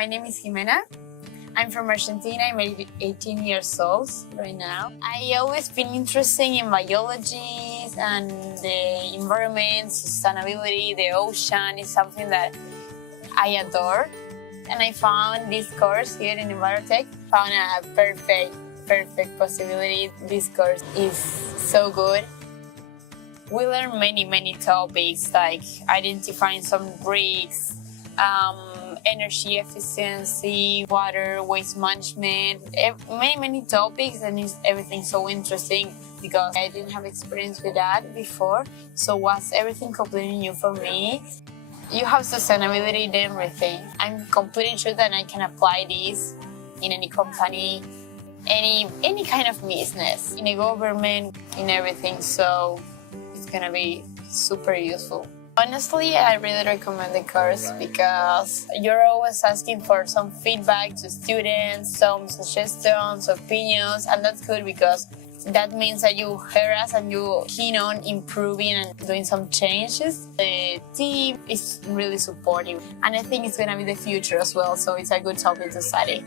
my name is Himena. I'm from Argentina. I'm 18 years old right now. I always been interested in biology and the environment, sustainability, the ocean is something that I adore. And I found this course here in Envirotech, found a perfect possibility. This course is so good. We learn many topics like identifying some risks, energy efficiency, water, waste management, many topics, and everything so interesting because I didn't have experience with that before, so was everything completely new for me. You have sustainability in everything. I'm completely sure that I can apply this in any company, any kind of business, in a government, in everything, so it's gonna be super useful. Honestly, I really recommend the course because you're always asking for some feedback to students, some suggestions, opinions, and that's good because that means that you hear us and you're keen on improving and doing some changes. The team is really supportive, and I think it's going to be the future as well, so it's a good topic to study.